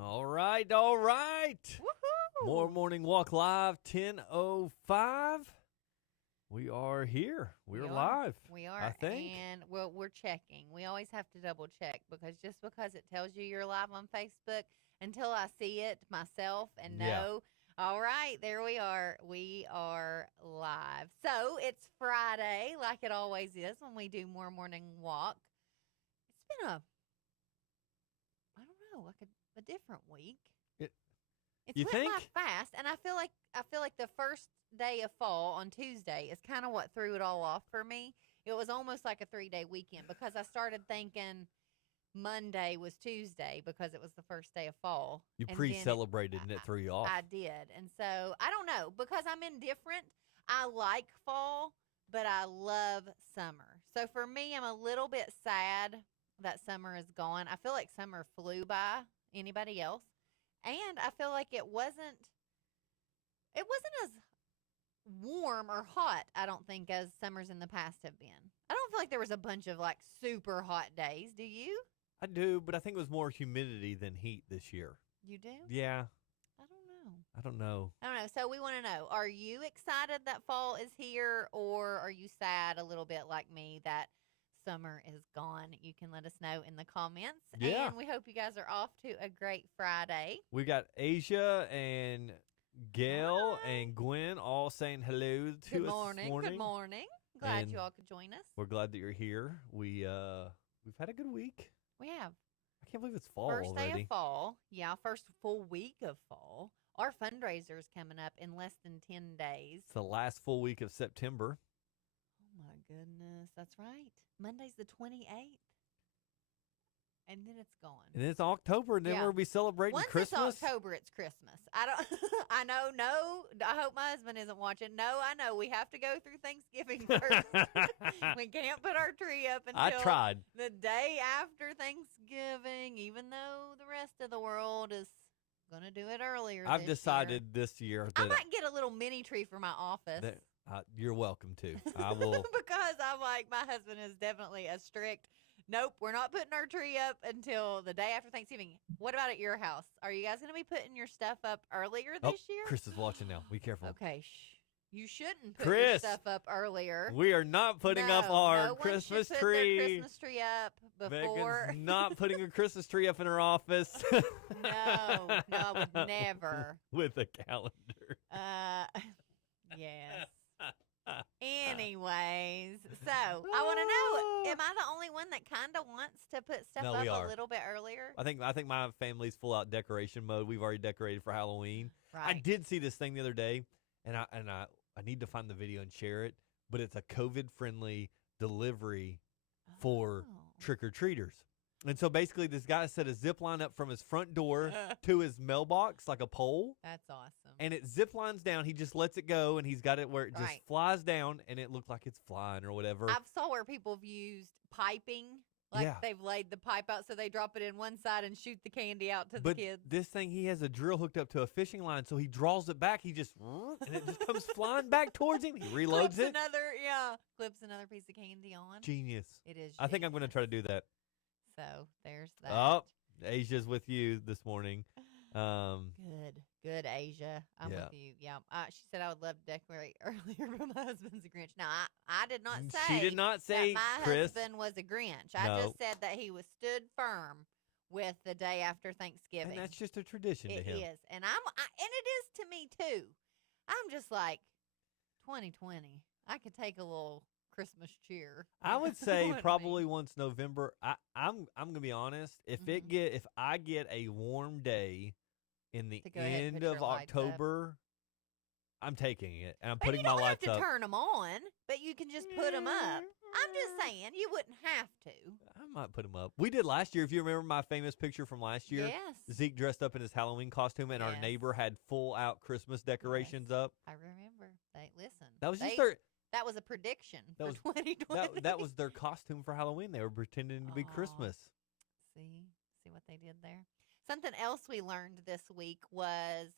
All right, all right. Woohoo! More Morning Walk Live, 10:05. We are here. We're We are. live. We are. I think. And we're checking. We always have to double check because just because it tells you you're live on Facebook, until I see it myself and know, all right, there we are. We are live. So it's Friday, like it always is when we do More Morning Walk. It's been I don't know, like a different week. It's You went by think? fast, and I feel like the first day of fall on Tuesday is kind of what threw it all off for me. It was almost like a 3-day weekend because I started thinking Monday was Tuesday because it was the first day of fall. You And then pre-celebrated and it threw you off. I did, and so I don't know because I'm indifferent. I like fall, but I love summer. So for me, I'm a little bit sad that summer is gone. I feel like summer flew by anybody else. And I feel like it wasn't as warm or hot, I don't think, as summers in the past have been. I don't feel like there was a bunch of like super hot days. Do you? I do, but I think it was more humidity than heat this year. You do? Yeah, I don't know. I don't know. I don't know. So we want to know, are you excited that fall is here, or are you sad a little bit like me that summer is gone? You can let us know in the comments. Yeah. And we hope you guys are off to a great Friday. We got Asia and Gail Hi. and Gwen all saying hello to us Good this morning. morning. Good morning. Glad And you all could join us. We're glad that you're here. We've had a good week. We have I can't believe it's fall first already. day of fall. Yeah, first full week of fall. Our fundraiser is coming up in less than 10 days. It's the last full week of September. Oh, my goodness. That's right. Monday's the 28th. And then it's gone. And then it's October, and then Yeah. we'll be celebrating Once Christmas. it's October, it's Christmas. I don't. I know. No, I hope my husband isn't watching. No, I know we have to go through Thanksgiving first. We can't put our tree up until I tried. the day after Thanksgiving, even though the rest of the world is gonna do it earlier. I've this decided this year year. I that, might get a little mini tree for my office. You're welcome to. I will. Because I'm like, my husband is definitely a strict. Nope, we're not putting our tree up until the day after Thanksgiving. What about at your house? Are you guys going to be putting your stuff up earlier this year? Chris is watching now. Be careful. Okay, you shouldn't put your Chris, stuff up earlier. we are not putting up No our one Christmas should put tree. their Christmas tree up before. Megan's not putting a Christmas tree up in her office. No, I would never. With a calendar. Yes. Anyways, so I want to know, am I the only one that kind of wants to put stuff No, up we are. a little bit earlier? I think my family's full out decoration mode. We've already decorated for Halloween. Right. I did see this thing the other day, and I need to find the video and share it. But it's a COVID friendly delivery for Oh. trick or treaters. And so basically, this guy set a zip line up from his front door to his mailbox, like a pole, That's awesome. and it zip lines down. He just lets it go, and he's got it where it just Right. flies down, and it looked like it's flying or whatever. I've saw where people have used piping, like Yeah. they've laid the pipe out so they drop it in one side and shoot the candy out to the But kids. this thing, he has a drill hooked up to a fishing line, so he draws it back. He just and it just comes flying back towards him. He reloads clips it. clips another piece of candy on. Genius. It is. I think I'm going to try to do that. So there's that. Oh, Asia's with you this morning. Good, Asia. I'm Yeah. with you. Yeah. She said I would love to decorate earlier, but my husband's a Grinch. Now, I did not say She did not say, that my Chris. husband was a Grinch. I No. just said that he was stood firm with the day after Thanksgiving. And that's just a tradition to It him. is, and and it is to me too. I'm just like 2020. I could take a little Christmas cheer. I would You know say what I probably mean? once November. I'm gonna be honest. If Mhm. if I get a warm day in the To go ahead and end put of your lights up. October, I'm taking it and I'm But putting you my don't have lights to up. turn them on, but you can just put them up. I'm just saying you wouldn't have to. I might put them up. We did last year. If you remember my famous picture from last year, Yes, Zeke dressed up in his Halloween costume, and our Yes. neighbor had full out Christmas decorations Yes. up. I remember. Listen. That was just their That was a prediction That for was- 2020. that was their costume for Halloween. They were pretending to be Aw. Christmas. See what they did there. Something else we learned this week was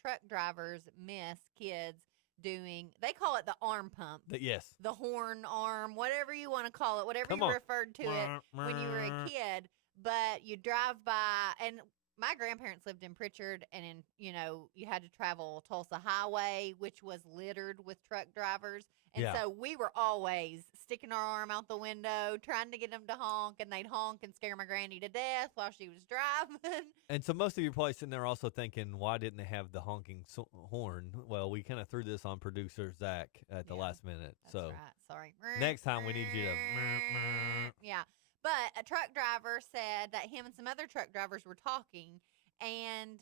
truck drivers miss kids doing. They call it the arm pump, Yes. the horn arm, whatever you want to call it, whatever Come you on. referred to it when you were a kid. But you drive by, and my grandparents lived in Pritchard, and you had to travel Tulsa Highway, which was littered with truck drivers. And Yeah. so we were always sticking our arm out the window, trying to get them to honk, and they'd honk and scare my granny to death while she was driving. And so most of you are probably sitting there also thinking, why didn't they have the honking horn? Well, we kind of threw this on producer Zach at the Yeah, last minute. That's So right. Sorry. next time we need you to. Yeah. But a truck driver said that him and some other truck drivers were talking and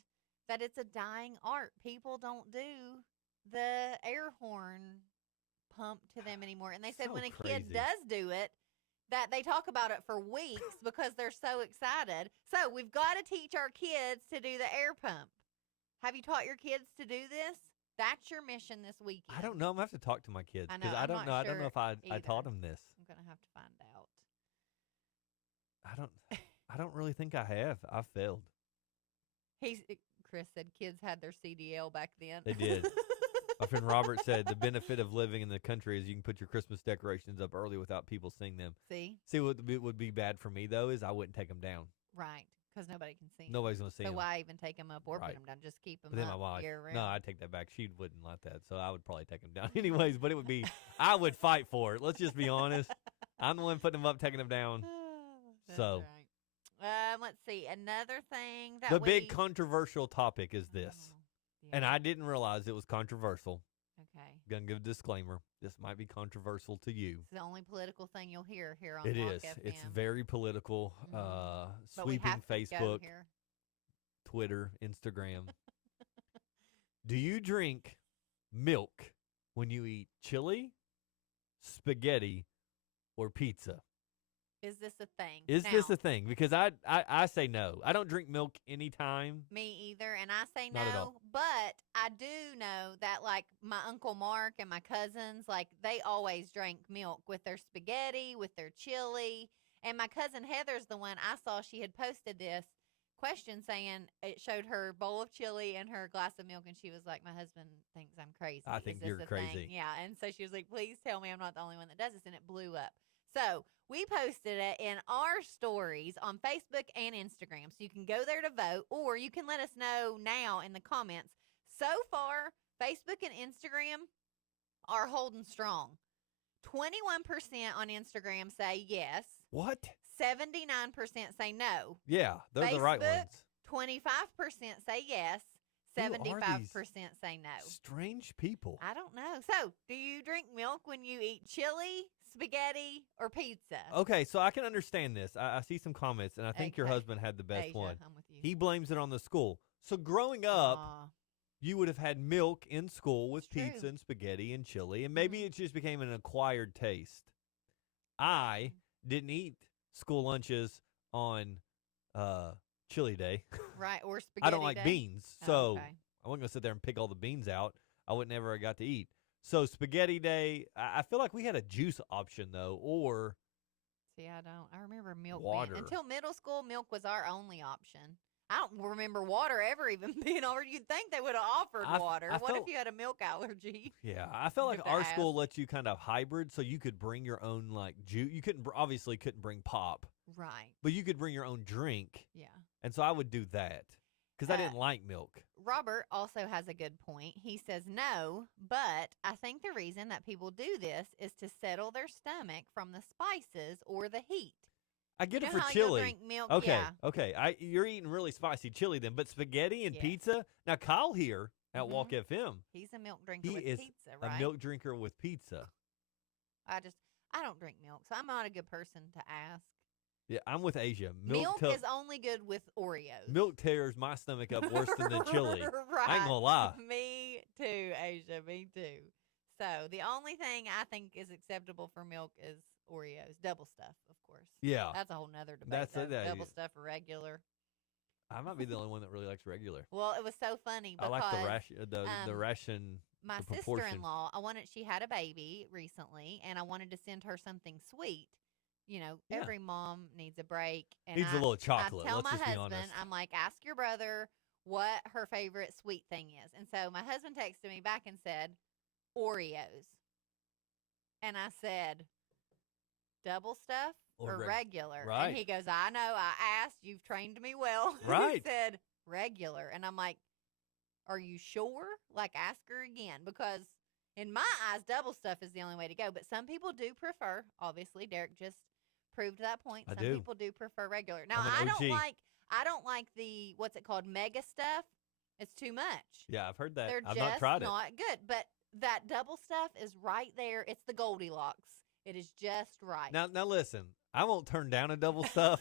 that it's a dying art. People don't do the air horn pump to them anymore. And they said So when a crazy. kid does do it, that they talk about it for weeks because they're so excited. So we've got to teach our kids to do the air pump. Have you taught your kids to do this? That's your mission this weekend. I don't know. I'm gonna have to talk to my kids I know, because I I'm don't not know. I don't know sure if I either. taught them this. I'm going to have to find out. I don't really think I have. I failed. Chris said kids had their CDL back then. They did. My friend Robert said the benefit of living in the country is you can put your Christmas decorations up early without people seeing them. See? See, what would be bad for me though is I wouldn't take them down. Right. Because nobody can see 'em. Nobody's gonna see So them. why even take them up or Right. put them down? Just keep them But then my up wife, year round. no, I'd take that back. She wouldn't like that, so I would probably take them down anyways. But it would be, I would fight for it. Let's just be honest. I'm the one putting them up, taking them down. That's So. right. Let's see. Another thing that The we... big controversial topic is this, Oh, and yeah. I didn't realize it was controversial. Okay. Gonna give a disclaimer. This might be controversial to you. It's the only political thing you'll hear here on It Walk is. FM. It's very political. Mhm. But we Sweeping have to go Facebook, here. Twitter, Instagram. Do you drink milk when you eat chili, spaghetti, or pizza? Is this a thing? Is this Now, a thing? Because I say no. I don't drink milk anytime. Me either, and I say Not at all. no, but I do know that like my Uncle Mark and my cousins, like they always drank milk with their spaghetti, with their chili. And my cousin Heather's the one I saw, she had posted this question saying it showed her bowl of chili and her glass of milk, and she was like, my husband thinks I'm crazy. I Is think this you're a thing?" crazy. Yeah, and so she was like, please tell me I'm not the only one that does this, and it blew up. So we posted it in our stories on Facebook and Instagram. So you can go there to vote, or you can let us know now in the comments. So far, Facebook and Instagram are holding strong. 21% on Instagram say yes. What? 79% say no. Yeah, they're the right Facebook? ones. 25% say yes. Who are 75% these say no. Strange people. I don't know. So, do you drink milk when you eat chili, spaghetti, or pizza? Okay, so I can understand this. I see some comments, and I think your Okay. husband had the best Asia, one. I'm with you. He blames it on the school. So growing up, Aw. you would have had milk in school with It's true. pizza and spaghetti and chili, and maybe Mhm. it just became an acquired taste. I didn't eat school lunches on chili day. Right, or spaghetti. I don't like day? beans, Oh, so okay. I wasn't gonna sit there and pick all the beans out. I would never have got to eat. So spaghetti day, I feel like we had a juice option though, or See, I don't. I remember milk Water. being until middle school. Milk was our only option. I don't remember water ever even being offered. You'd think they would have offered I f- water. I What felt- if you had a milk allergy? yeah, I felt like Get the our school ass. lets you kind of hybrid, so you could bring your own like juice. You obviously couldn't bring pop, Right. but you could bring your own drink, Yeah. and so I would do that because I didn't like milk. Robert also has a good point. He says no, but I think the reason that people do this is to settle their stomach from the spices or the heat. I get You it know for how you'll chili. drink milk? Okay, Yeah. okay. You're eating really spicy chili then, but spaghetti and Yes. pizza. Now Kyle here at Walk Mhm. FM, He's a milk drinker he with is pizza, right? a milk drinker with pizza. I don't drink milk, so I'm not a good person to ask. Yeah, I'm with Asia. Milk te- is only good with Oreos. milk tears my stomach up worse than the chili. Right. I ain't gonna lie. Me too, Asia. Me too. So the only thing I think is acceptable for milk is Oreos, double stuff, of course. Yeah, That's a whole nother debate. That's though. it, yeah, Double yeah. stuff or regular. I might be the only one that really likes regular. Well, it was so funny I because like the ration. my the proportion. sister-in-law, she had a baby recently, and I wanted to send her something sweet. You know, Yeah. every mom needs a break. And Needs a little chocolate. I tell Let's my just be husband, honest. I'm like, ask your brother what her favorite sweet thing is. And so my husband texted me back and said, Oreos. And I said, double stuff Or or regular? right. And he goes, I know, I asked, you've trained me well. Right. He said, regular. And I'm like, are you sure? Like, ask her again. Because in my eyes, double stuff is the only way to go. But some people do prefer, obviously, Derek just proved that point. I Some do. people do prefer regular. Now, I'm an I don't OG. like I don't like the what's it called, mega stuff. It's too much. Yeah, I've heard that. They're I've just not tried it. not good. But that double stuff is right there. It's the Goldilocks. It is just right. Now listen. I won't turn down a double stuff.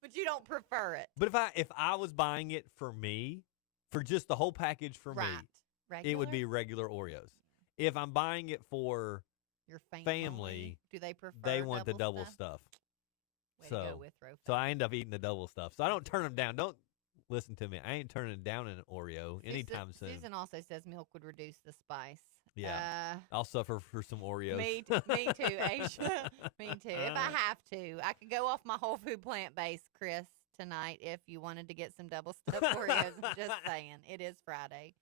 But you don't prefer it. But if I was buying it for me, for just the whole package for Right. me, Regular? it would be regular Oreos. If I'm buying it for Your family. family, Do they prefer they want the double stuff. Way to So- go with Rofo. So I end up eating the double stuff. So I don't turn them down. Don't listen to me. I ain't turning down an Oreo anytime soon. Susan also says milk would reduce the spice. Yeah. I'll suffer for some Oreos. Me too, Aisha. Me too. If I have to, I could go off my whole food plant base, Chris, tonight if you wanted to get some double stuffed Oreos. I'm just saying. It is Friday.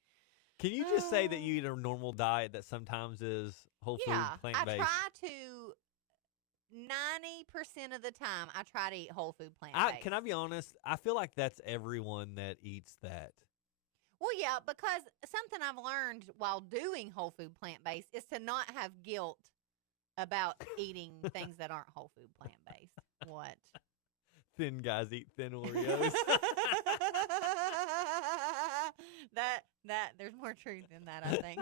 Can you just say that you eat a normal diet that sometimes is whole food, Yeah, plant-based? I try to. 90% of the time, I try to eat whole food plant based. Can I be honest? I feel like that's everyone that eats that. Well, yeah, because something I've learned while doing whole food plant based is to not have guilt about eating things that aren't whole food plant based. What? Thin guys eat thin Oreos. that there's more truth in that, I think,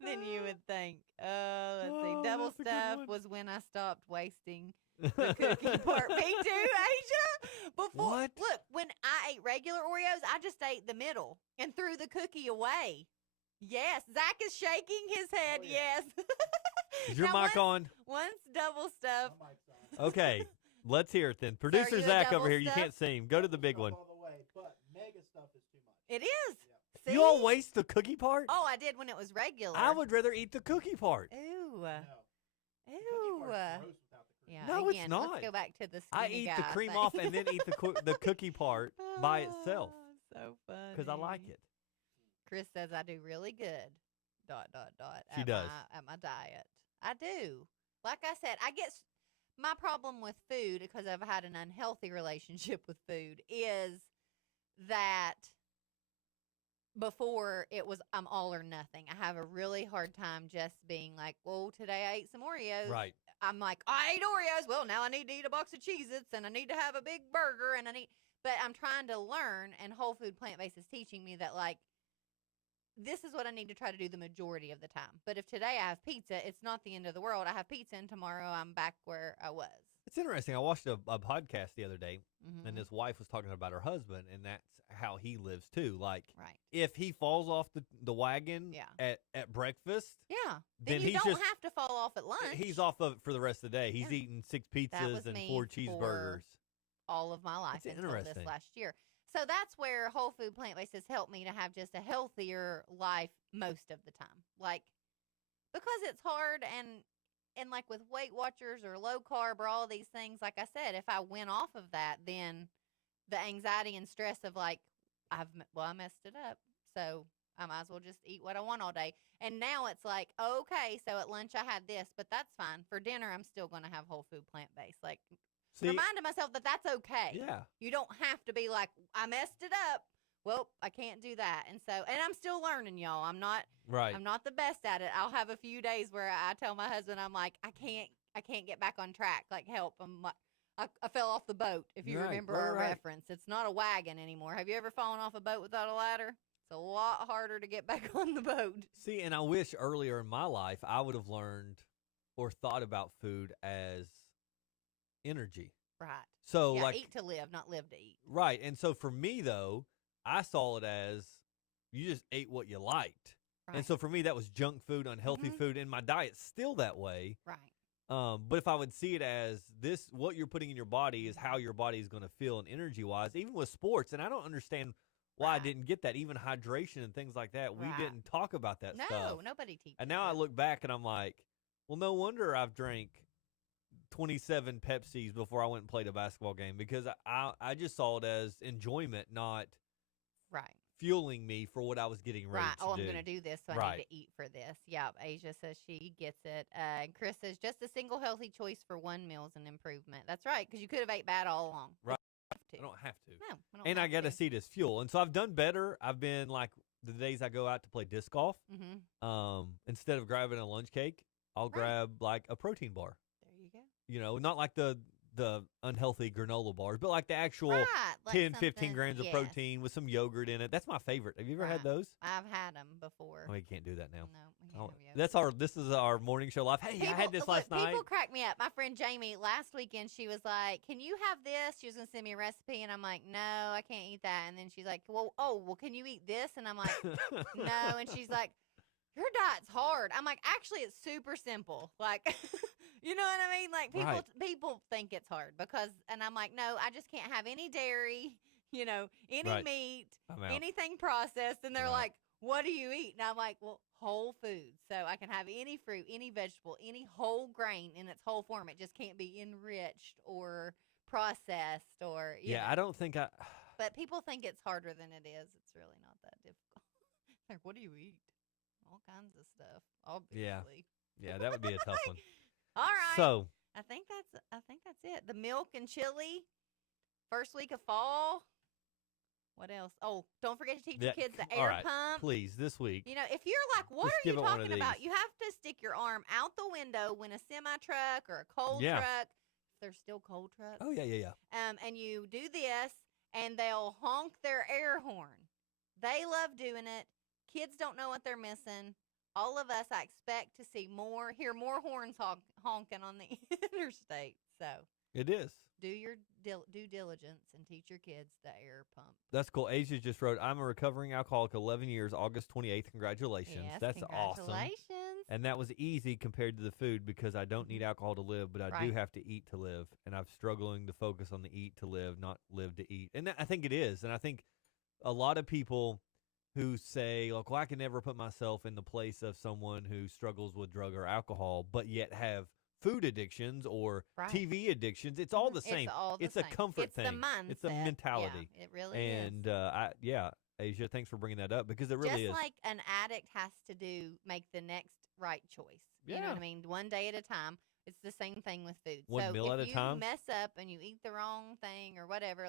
than you would think. Let's see. Oh, Double that's a good stuff one. was when I stopped wasting the cookie part. Me too, Asia. Before, What? Look, when I ate regular Oreos, I just ate the middle and threw the cookie away. Yes, Zach is shaking his head. Oh, yeah. Yes. Is your Now, mic on? Once double stuff. My mic's on. Okay. Let's hear it then. Producer you a Zach double over here. You stuff? can't see him. Go to the big Stuff one. all the way, but mega stuff is too much. It is. Yep. You all See? waste the cookie part? Oh, I did when it was regular. I would rather eat the cookie part. Ew. No. Ew. The cookie part's gross without the cookie. Yeah, No, it's again, not. Let's go back to the I skinny eat guy the cream thing. off and then eat the cookie part by itself Oh, So funny. because I like it. Chris says I do really good. ... She at does. at my diet. I do. Like I said, I guess my problem with food, because I've had an unhealthy relationship with food, is that before it was I'm all or nothing. I have a really hard time just being like, well, today I ate some Oreos. Right. I'm like, I ate Oreos. Well, now I need to eat a box of Cheez-Its and I need to have a big burger and but I'm trying to learn, and Whole Food Plant-Based is teaching me that, like, this is what I need to try to do the majority of the time. But if today I have pizza, it's not the end of the world. I have pizza and tomorrow I'm back where I was. It's interesting. I watched a podcast the other day, Mhm. and his wife was talking about her husband, and that's how he lives too. Like, Right. if he falls off the wagon Yeah. at breakfast, Yeah. then Then you he's don't just have to fall off at lunch. he's off of it for the rest of the day. He's Yeah. eating 6 was pizzas and me 4 for cheeseburgers. all of my life That's until this interesting. last year. So that's where Whole Food Plant-Based has helped me to have just a healthier life most of the time. Like, because it's hard, and like with Weight Watchers or low carb or all these things, like I said, if I went off of that, then the anxiety and stress of like, I messed it up. So I might as well just eat what I want all day. And now it's like, okay, so at lunch I had this, but that's fine. For dinner, I'm still going to have Whole Food Plant-Based. Like, See, reminding myself that that's okay. yeah, You don't have to be like, I messed it up. Well, I can't do that. And I'm still learning, y'all. I'm not right. the best at it. I'll have a few days where I tell my husband, I'm like, I can't get back on track. Like, help. I'm like, I fell off the boat. If you Right, remember right, our right. reference, it's not a wagon anymore. Have you ever fallen off a boat without a ladder? It's a lot harder to get back on the boat. See, and I wish earlier in my life I would have learned or thought about food as energy. Right. So, Yeah, like, eat to live, not live to eat. right. And so for me, though, I saw it as you just ate what you liked. Right. And so for me, that was junk food, unhealthy Mhm. food, and my diet's still that way. Right. But if I would see it as this, what you're putting in your body is how your body is going to feel and energy wise, even with sports. And I don't understand why I Right. didn't get that. Even hydration and things like that, we Right. didn't talk about that No, stuff. nobody teaches. And now I it. look back and I'm like, well, no wonder I've drank 27 Pepsis before I went and played a basketball game, because I just saw it as enjoyment, not Right. fueling me for what I was getting ready Right. to Oh, do. I'm going to do this, so I Right. need to eat for this. Yep. Asia says she gets it. And Chris says just a single healthy choice for one meal is an improvement. That's right, because you could have ate bad all along. Right. You have to. I don't have to. No, I don't And I have got to to. see it as fuel. And so I've done better. I've been like the days I go out to play disc golf, instead of grabbing a lunch cake, I'll grab like a protein bar. There you go. You know, not like the unhealthy granola bars, but like the actual Right, like 10, 15 something- grams of yes. protein with some yogurt in it. That's my favorite. Have you ever had Right. those? I've had them before. Oh, you can't do that now. No, we Oh, can't have yogurt. this is our morning show life. Hey, I had this last night. People crack me up. My friend Jamie, last weekend, she was like, "Can you have this?" She was going to send me a recipe, and I'm like, "No, I can't eat that." And then she's like, well, can you eat this? And I'm like, "No." And she's like, "Your diet's hard." I'm like, "Actually, it's super simple." Like, you know what I mean? Like people think it's hard and I'm like, "No, I just can't have any dairy, any meat, I'm out. anything processed." And they're Right. like, "What do you eat?" And I'm like, "Well, whole food. So I can have any fruit, any vegetable, any whole grain in its whole form. It just can't be enriched or processed or you know." I don't think I. But people think it's harder than it is. It's really not that difficult. Like, what do you eat? All kinds of stuff, obviously. Yeah, that would be a tough one. All right. So I think that's it. The milk and chili, first week of fall. What else? Oh, don't forget to teach your kids the all air right, pump. please, this week. You know, if you're like, what Just are give you it one of talking about? these. You have to stick your arm out the window when a semi truck or a coal Yeah. truck, if there's still coal trucks. Oh yeah. And you do this, and they'll honk their air horn. They love doing it. Kids don't know what they're missing. All of us, I expect to hear more horns honking on the interstate. So It is. do your due diligence and teach your kids the air pump. That's cool. Asia just wrote, "I'm a recovering alcoholic, 11 years, August 28th. Congratulations." Yes, That's awesome. congratulations. And that was easy compared to the food because I don't need alcohol to live, but I do Right. have to eat to live. And I'm struggling to focus on the eat to live, not live to eat. And I think it is. And I think a lot of people who say, like, well, I can never put myself in the place of someone who struggles with drug or alcohol, but yet have food addictions or Right. TV addictions. It's all the same. It's all the It's same. a comfort It's thing. the mindset. It's a mentality. Yeah, it really is. And Asia, thanks for bringing that up because it really Just is. like an addict has to make the next right choice. You know what I mean? One day at a time. It's the same thing with food. One so meal at a if you time? mess up and you eat the wrong thing or whatever,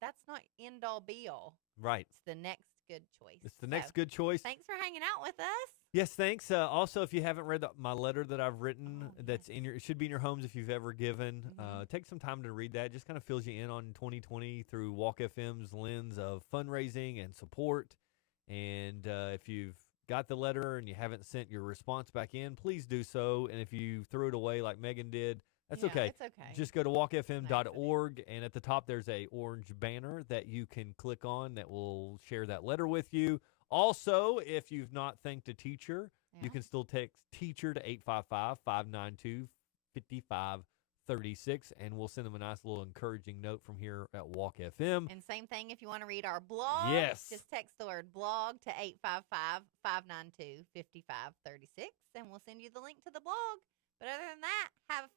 that's not end all be all. Right. It's the next good choice. It's the next So, good choice. Thanks for hanging out with us. Yes, thanks. Also, if you haven't read my letter that I've written, Oh, that's in it should be in your homes if you've ever given. Mhm. Take some time to read that. It just kind of fills you in on 2020 through Walk FM's lens of fundraising and support. And if you've got the letter and you haven't sent your response back in, please do so. And if you threw it away like Megan did, that's Yeah, okay. It's okay. Just go to walkfm.org, and at the top there's a orange banner that you can click on that will share that letter with you. Also, if you've not thanked a teacher, Yeah. you can still text teacher to 855-592-5536, and we'll send them a nice little encouraging note from here at Walk FM. And same thing if you want to read our blog. Yes. Just text the word blog to 855-592-5536, and we'll send you the link to the blog. But other than that, have a